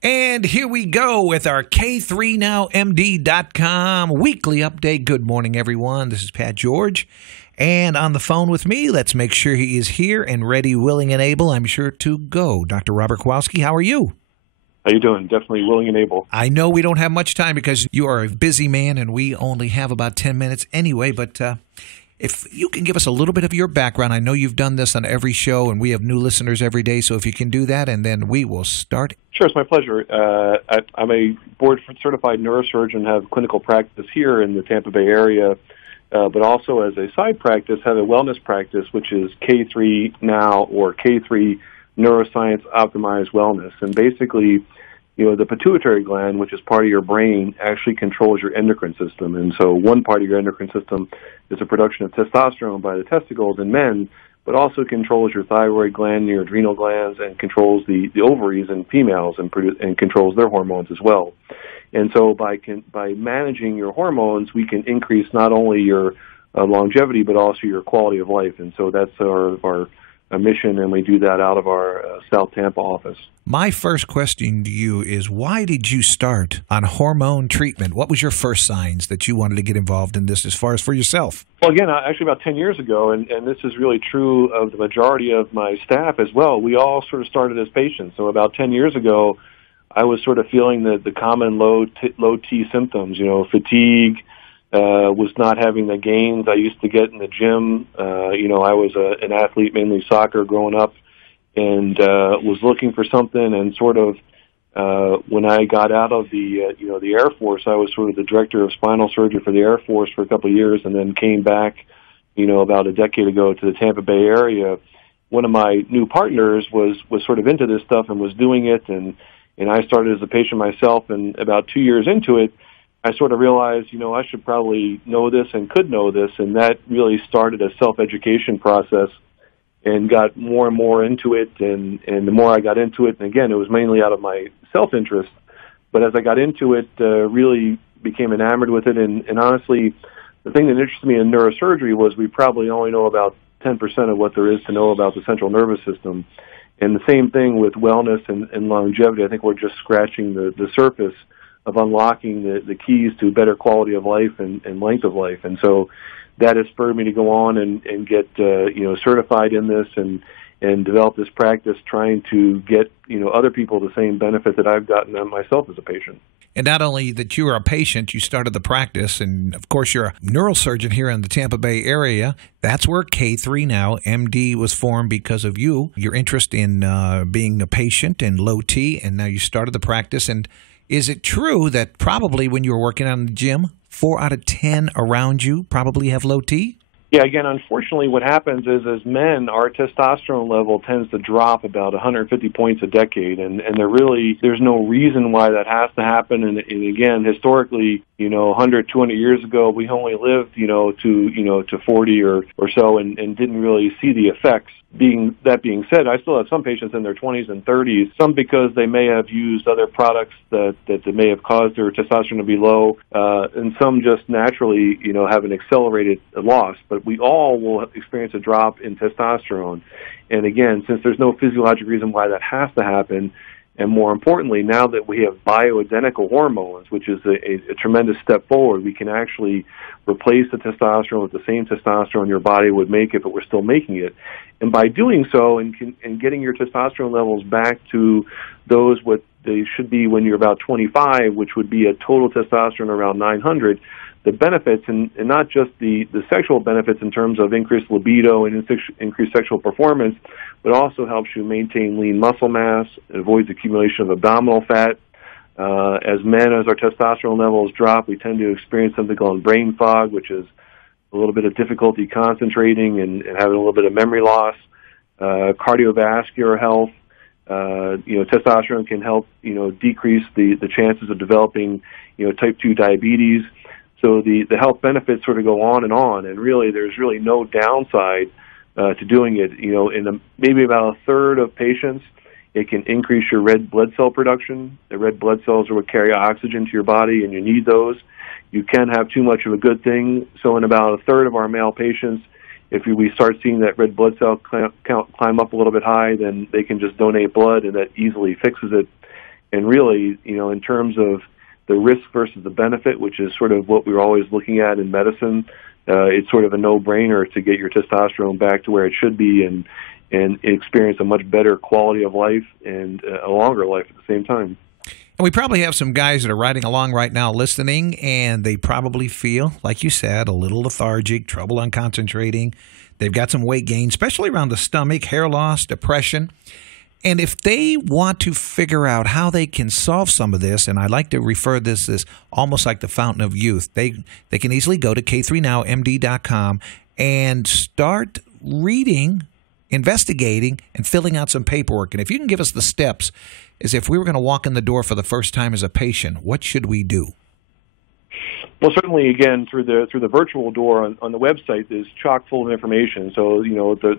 And here we go with our K3NowMD.com weekly update. Good morning, everyone. This is Pat George. And on the phone with me, let's make sure he is here and ready, willing, and able, I'm sure, to go. Dr. Robert Kowalski, how are you? How you doing? Definitely willing and able. I know we don't have much time because you are a busy man and we only have about 10 minutes anyway, but if you can give us a little bit of your background. I know you've done this on every show, and we have new listeners every day, so if you can do that, and then we will start. Sure, it's my pleasure. I'm a board-certified neurosurgeon, have clinical practice here in the Tampa Bay area, but also as a side practice, have a wellness practice, which is K3 Now or K3 Neuroscience Optimized Wellness. And basically, the pituitary gland, which is part of your brain, actually controls your endocrine system. And so one part of your endocrine system is the production of testosterone by the testicles in men, but also controls your thyroid gland, your adrenal glands, and controls the ovaries in females and controls their hormones as well. And so by managing your hormones, we can increase not only your longevity, but also your quality of life. And so that's our mission, and we do that out of our South Tampa office. My first question to you is, why did you start on hormone treatment? What was your first signs that you wanted to get involved in this as far as for yourself? Well, again, actually about 10 years ago, and this is really true of the majority of my staff as well, we all sort of started as patients. So about 10 years ago, I was sort of feeling the common low T symptoms, fatigue, was not having the gains I used to get in the gym. I was an athlete, mainly soccer, growing up, and was looking for something. And sort of when I got out of the Air Force, I was sort of the director of spinal surgery for the Air Force for a couple of years, and then came back, about a decade ago to the Tampa Bay area. One of my new partners was sort of into this stuff and was doing it, and I started as a patient myself. And about 2 years into it, I sort of realized, I should probably know this and could know this, and that really started a self-education process and got more and more into it, and the more I got into it, and again, it was mainly out of my self-interest, but as I got into it, really became enamored with it, and honestly, the thing that interested me in neurosurgery was we probably only know about 10% of what there is to know about the central nervous system, and the same thing with wellness and longevity. I think we're just scratching the surface of unlocking the keys to better quality of life and length of life. And so that has spurred me to go on and get certified in this and develop this practice, trying to get other people the same benefit that I've gotten myself as a patient. And not only that you are a patient, you started the practice, and of course you're a neurosurgeon here in the Tampa Bay area. That's where K3 Now MD was formed because of you, your interest in being a patient and low T, and now you started the practice. And is it true that probably when you were working out in the gym, 4 out of 10 around you probably have low T? Yeah, again, unfortunately, what happens is as men, our testosterone level tends to drop about 150 points a decade, and there's no reason why that has to happen. And again, historically, 100, 200 years ago, we only lived, to 40 or so, and didn't really see the effects. That being said, I still have some patients in their 20s and 30s, some because they may have used other products that may have caused their testosterone to be low, and some just naturally, have an accelerated loss. But we all will experience a drop in testosterone. And again, since there's no physiologic reason why that has to happen, and more importantly, now that we have bioidentical hormones, which is a tremendous step forward, we can actually replace the testosterone with the same testosterone your body would make if it were still making it. And by doing so and getting your testosterone levels back to those what they should be when you're about 25, which would be a total testosterone around 900, the benefits, and not just the sexual benefits in terms of increased libido and increased sexual performance, but also helps you maintain lean muscle mass, avoids accumulation of abdominal fat. As men, as our testosterone levels drop, we tend to experience something called brain fog, which is a little bit of difficulty concentrating and having a little bit of memory loss. Cardiovascular health, testosterone can help, decrease the chances of developing, type 2 diabetes. So the health benefits sort of go on, and really there's really no downside to doing it. In maybe about a third of patients, it can increase your red blood cell production. The red blood cells are what carry oxygen to your body, and you need those. You can have too much of a good thing. So in about a third of our male patients, if we start seeing that red blood cell count climb up a little bit high, then they can just donate blood, and that easily fixes it. And really, in terms of the risk versus the benefit, which is sort of what we're always looking at in medicine, it's sort of a no-brainer to get your testosterone back to where it should be and experience a much better quality of life and a longer life at the same time. And we probably have some guys that are riding along right now listening, and they probably feel, like you said, a little lethargic, trouble on concentrating. They've got some weight gain, especially around the stomach, hair loss, depression. And if they want to figure out how they can solve some of this, and I like to refer this as almost like the fountain of youth, they can easily go to k3nowmd.com and start reading, investigating, and filling out some paperwork. And if you can give us the steps, as if we were going to walk in the door for the first time as a patient, what should we do? Well, certainly, again, through the virtual door on the website is chock full of information. So,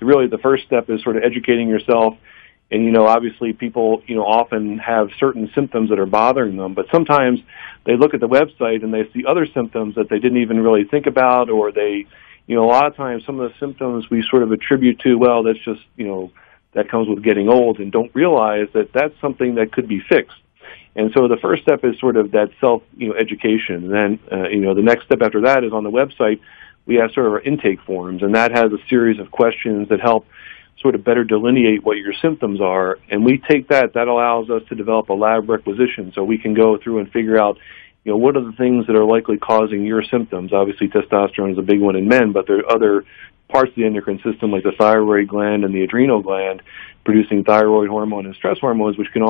really the first step is sort of educating yourself. And, obviously people, often have certain symptoms that are bothering them, but sometimes they look at the website and they see other symptoms that they didn't even really think about, or they, a lot of times some of the symptoms we sort of attribute to, well, that's just, that comes with getting old, and don't realize that that's something that could be fixed. And so the first step is sort of that education. And then, the next step after that is on the website, we have sort of our intake forms, and that has a series of questions that help sort of better delineate what your symptoms are. And we take that allows us to develop a lab requisition, so we can go through and figure out, what are the things that are likely causing your symptoms. Obviously, testosterone is a big one in men, but there are other parts of the endocrine system like the thyroid gland and the adrenal gland producing thyroid hormone and stress hormones, which can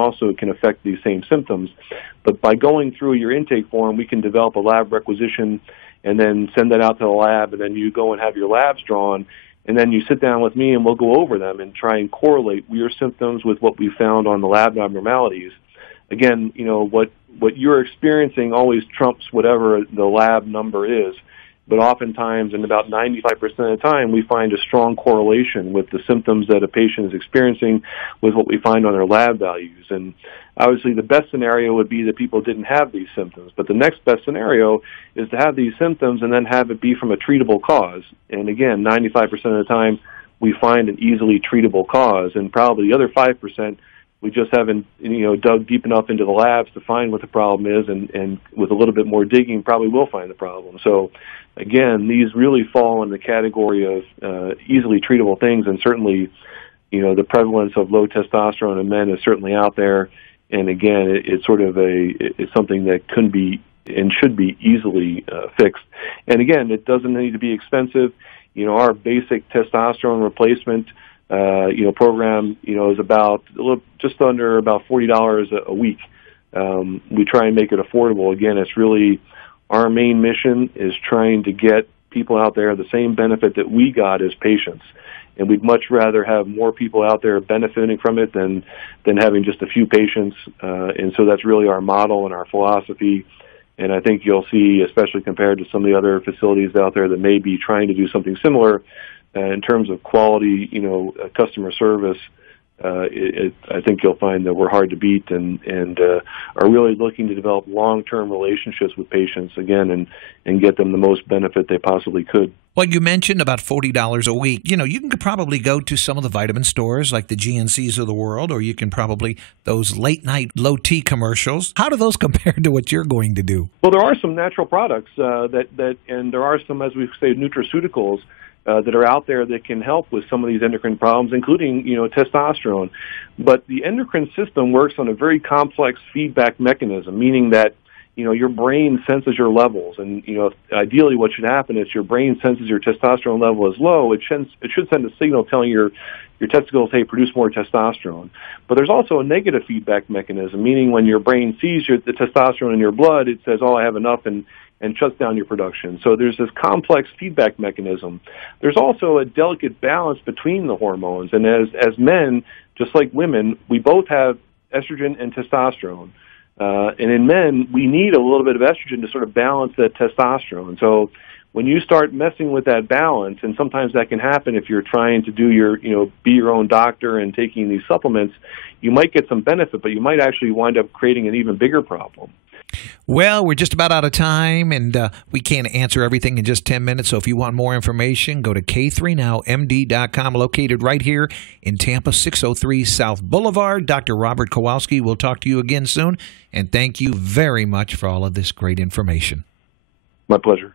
affect these same symptoms. But by going through your intake form, we can develop a lab requisition and then send that out to the lab, and then you go and have your labs drawn, and then you sit down with me and we'll go over them and try and correlate your symptoms with what we found on the lab abnormalities. Again, what you're experiencing always trumps whatever the lab number is. But oftentimes, and about 95% of the time, we find a strong correlation with the symptoms that a patient is experiencing with what we find on their lab values. And obviously, the best scenario would be that people didn't have these symptoms. But the next best scenario is to have these symptoms and then have it be from a treatable cause. And again, 95% of the time, we find an easily treatable cause. And probably the other 5%, we just haven't, dug deep enough into the labs to find what the problem is, and with a little bit more digging, probably will find the problem. So, again, these really fall in the category of easily treatable things, and certainly, the prevalence of low testosterone in men is certainly out there. And again, it's sort of it's something that can be and should be easily fixed. And again, it doesn't need to be expensive. Our basic testosterone replacement program, is about just under about $40 a week. We try and make it affordable. Again, it's really our main mission is trying to get people out there the same benefit that we got as patients. And we'd much rather have more people out there benefiting from it than having just a few patients. And so that's really our model and our philosophy. And I think you'll see, especially compared to some of the other facilities out there that may be trying to do something similar, in terms of quality, customer service, I think you'll find that we're hard to beat and are really looking to develop long-term relationships with patients, again, and get them the most benefit they possibly could. Well, you mentioned about $40 a week. You can probably go to some of the vitamin stores like the GNCs of the world, or you can probably those late-night low-T commercials. How do those compare to what you're going to do? Well, there are some natural products and there are some, as we say, nutraceuticals that are out there that can help with some of these endocrine problems, including, testosterone. But the endocrine system works on a very complex feedback mechanism, meaning that, your brain senses your levels. And, ideally what should happen is your brain senses your testosterone level is low. It should send a signal telling your testicles, hey, produce more testosterone. But there's also a negative feedback mechanism, meaning when your brain sees the testosterone in your blood, it says, oh, I have enough, and shuts down your production. So there's this complex feedback mechanism. There's also a delicate balance between the hormones. And as men, just like women, we both have estrogen and testosterone. And in men, we need a little bit of estrogen to sort of balance that testosterone. So when you start messing with that balance, and sometimes that can happen if you're trying to do be your own doctor and taking these supplements, you might get some benefit, but you might actually wind up creating an even bigger problem. Well, we're just about out of time, and we can't answer everything in just 10 minutes. So if you want more information, go to K3NowMD.com, located right here in Tampa, 603 South Boulevard. Dr. Robert Kowalski will talk to you again soon, and thank you very much for all of this great information. My pleasure.